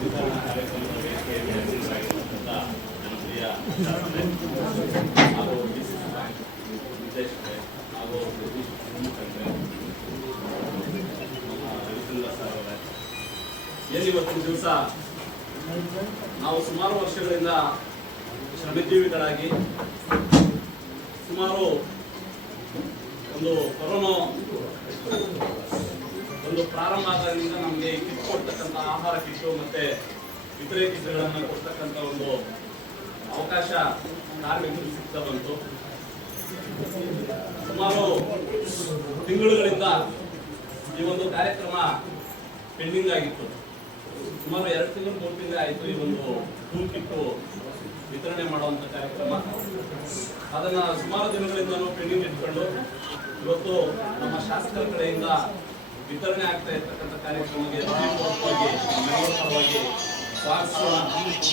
ವಿತರಣಾ ಕಾರ್ಯಕ್ರಮದ ವೇದಿಕೆಯಲ್ಲಿ ಅಧ್ಯಕ್ಷರಾಗಿರ್ತಕ್ಕಂಥ ನನ್ನ ಪ್ರಿಯ ಶಾಸಕರೇ, ಹಾಗೂ ಹಾಗೂ ಇವತ್ತಿನ ದಿವಸ ನಾವು ಸುಮಾರು ವರ್ಷಗಳಿಂದ ಶ್ರಮಜೀವಿಗಳಾಗಿ ಸುಮಾರು ಒಂದು ಕೊರೋನಾ ಒಂದು ಪ್ರಾರಂಭ ಆದ್ದರಿಂದ ನಮಗೆ ಕಿಟ್ ಕೊಡ್ತಕ್ಕಂಥ ಆಹಾರ ಕಿಟ್ಟು ಮತ್ತೆ ಇತರೆ ಕಿಟ್ಗಳನ್ನು ಕೊಡ್ತಕ್ಕಂಥ ಒಂದು ಅವಕಾಶ ಕಾರ್ಮಿಕರು ಸಿಗ್ತಾ ಬಂತು. ಸುಮಾರು ತಿಂಗಳುಗಳಿಂದ ಈ ಒಂದು ಕಾರ್ಯಕ್ರಮ ಪೆಂಡಿಂಗ್ ಆಗಿತ್ತು. ಸುಮಾರು ಎರಡು ತಿಂಗಳು ಮೂರು ತಿಂಗಳು ಆಯಿತು ಈ ಒಂದು ಟೂಲ್ ಕಿಟ್ಟು ವಿತರಣೆ ಮಾಡುವಂತ ಕಾರ್ಯಕ್ರಮ. ಅದನ್ನ ಸುಮಾರು ದಿನಗಳಿಂದ ಪೆಂಡಿಂಗ್ ಇಟ್ಕೊಂಡು ಇವತ್ತು ನಮ್ಮ ಶಾಸಕರ ಕಡೆಯಿಂದ ವಿತರಣೆ ಆಗ್ತಾ ಇರ್ತಕ್ಕಂಥ ಕಾರ್ಯಕ್ರಮಕ್ಕೆ ಸ್ವಾಗತಿಸೋಣ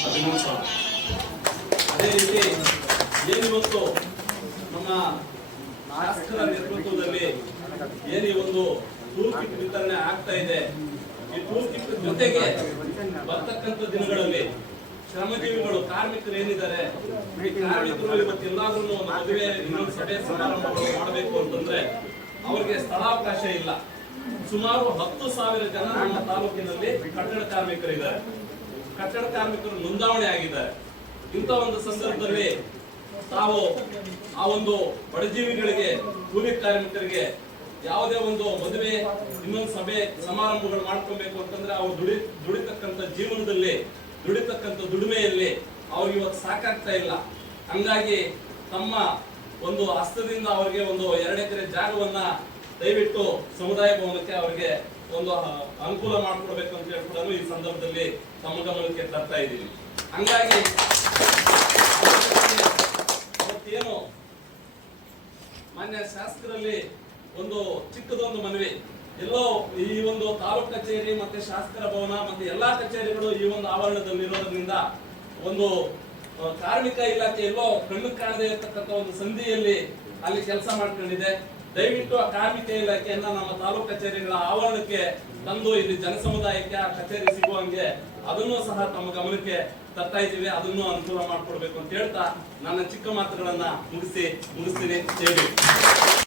ಅಭಿನಂದಿಸೋಣ ಅದೇ ರೀತಿ ಏನಿವತ್ತು ನಮ್ಮ ಶಾಸಕರ ನೇತೃತ್ವದಲ್ಲಿ ಏನು ಒಂದು ಟೂಲ್ ವಿತರಣೆ ಆಗ್ತಾ ಇದೆ. ಈ ಟೂಲ್ ಜೊತೆಗೆ ಬರ್ತಕ್ಕಂಥ ದಿನಗಳಲ್ಲಿ ಶ್ರಮಜೀವಿಗಳು, ಕಾರ್ಮಿಕರು ಏನಿದ್ದಾರೆ? ಈ ಕಾರ್ಮಿಕರು ಇವತ್ತು ಎಲ್ಲಾದ್ರೂ ಮದುವೆ, ಇನ್ನೊಂದು ಸಭೆ ಸಮಾರಂಭಗಳು ಮಾಡಬೇಕು ಅಂತಂದ್ರೆ ಅವ್ರಿಗೆ ಸ್ಥಳಾವಕಾಶ ಇಲ್ಲ. ಸುಮಾರು ಹತ್ತು ಸಾವಿರ ಜನ ನಮ್ಮ ತಾಲೂಕಿನಲ್ಲಿ ಕಟ್ಟಡ ಕಾರ್ಮಿಕರಿದ್ದಾರೆ. ಕಟ್ಟಡ ಕಾರ್ಮಿಕರು ನೋಂದಾವಣೆ ಆಗಿದ್ದಾರೆ. ಇಂತ ಒಂದು ಸಂದರ್ಭದಲ್ಲಿ ತಾವು ಆ ಒಂದು ಬಡಜೀವಿಗಳಿಗೆ ಕೂಲಿ ಕಾರ್ಮಿಕರಿಗೆ ಯಾವುದೇ ಒಂದು ಮದುವೆ, ಇನ್ನೊಂದು ಸಭೆ, ಸಮಾರಂಭಗಳು ಮಾಡ್ಕೊಬೇಕು ಅಂತಂದ್ರೆ ಅವ್ರು ದುಡಿ, ದುಡಿತಕ್ಕಂಥ ಜೀವನದಲ್ಲಿ, ದುಡಿತಕ್ಕಂಥ ದುಡಿಮೆಯಲ್ಲಿ ಅವ್ರಿಗೆ ಇವತ್ತು ಸಾಕಾಗ್ತಾ ಇಲ್ಲ. ಹಂಗಾಗಿ ತಮ್ಮ ಒಂದು ಹಸ್ತದಿಂದ ಅವರಿಗೆ ಒಂದು ಎರಡೆಕರೆ ಜಾಗವನ್ನ ದಯವಿಟ್ಟು ಸಮುದಾಯ ಭವನಕ್ಕೆ ಅವರಿಗೆ ಒಂದು ಅನುಕೂಲ ಮಾಡಿಕೊಡ್ಬೇಕು ಅಂತ ಕೂಡ ಈ ಸಂದರ್ಭದಲ್ಲಿ ತಮ್ಮ ಗಮನಕ್ಕೆ ತರ್ತಾ ಇದ್ದೀವಿ. ಹಂಗಾಗಿ ಇವತ್ತೇನು ಮಾನ್ಯ ಶಾಸಕರಲ್ಲಿ ಒಂದು ಚಿಕ್ಕದೊಂದು ಮನವಿ. ಎಲ್ಲೋ ಈ ಒಂದು ತಾಲೂಕ್ ಕಚೇರಿ ಮತ್ತೆ ಶಾಸಕರ ಭವನ ಮತ್ತೆ ಎಲ್ಲಾ ಕಚೇರಿಗಳು ಈ ಒಂದು ಆವರಣದಲ್ಲಿ ಇರೋದ್ರಿಂದ ಒಂದು ಕಾರ್ಮಿಕ ಇಲಾಖೆ ಎಲ್ಲೋ ಕಣ್ಣು ಕಾಣದೇ ಇರತಕ್ಕಂಥ ಒಂದು ಸಂಧಿಯಲ್ಲಿ ಅಲ್ಲಿ ಕೆಲಸ ಮಾಡ್ಕೊಂಡಿದೆ. ದಯವಿಟ್ಟು ಆ ಕಾರ್ಮಿಕ ಇಲಾಖೆಯನ್ನ ನಮ್ಮ ತಾಲೂಕು ಕಚೇರಿಗಳ ಆವರಣಕ್ಕೆ ತಂದು ಇಲ್ಲಿ ಜನಸಮುದಾಯಕ್ಕೆ ಆ ಕಚೇರಿ ಸಿಗುವಂಗೆ ಅದನ್ನು ಸಹ ತಮ್ಮ ಗಮನಕ್ಕೆ ತರ್ತಾ ಇದ್ದೀವಿ ಅದನ್ನು ಅನುಕೂಲ ಮಾಡಿಕೊಡ್ಬೇಕು ಅಂತ ಹೇಳ್ತಾ ನನ್ನ ಚಿಕ್ಕ ಮಾತುಗಳನ್ನ ಮುಗಿಸಿ ಮುಗಿಸ್ತೀನಿ.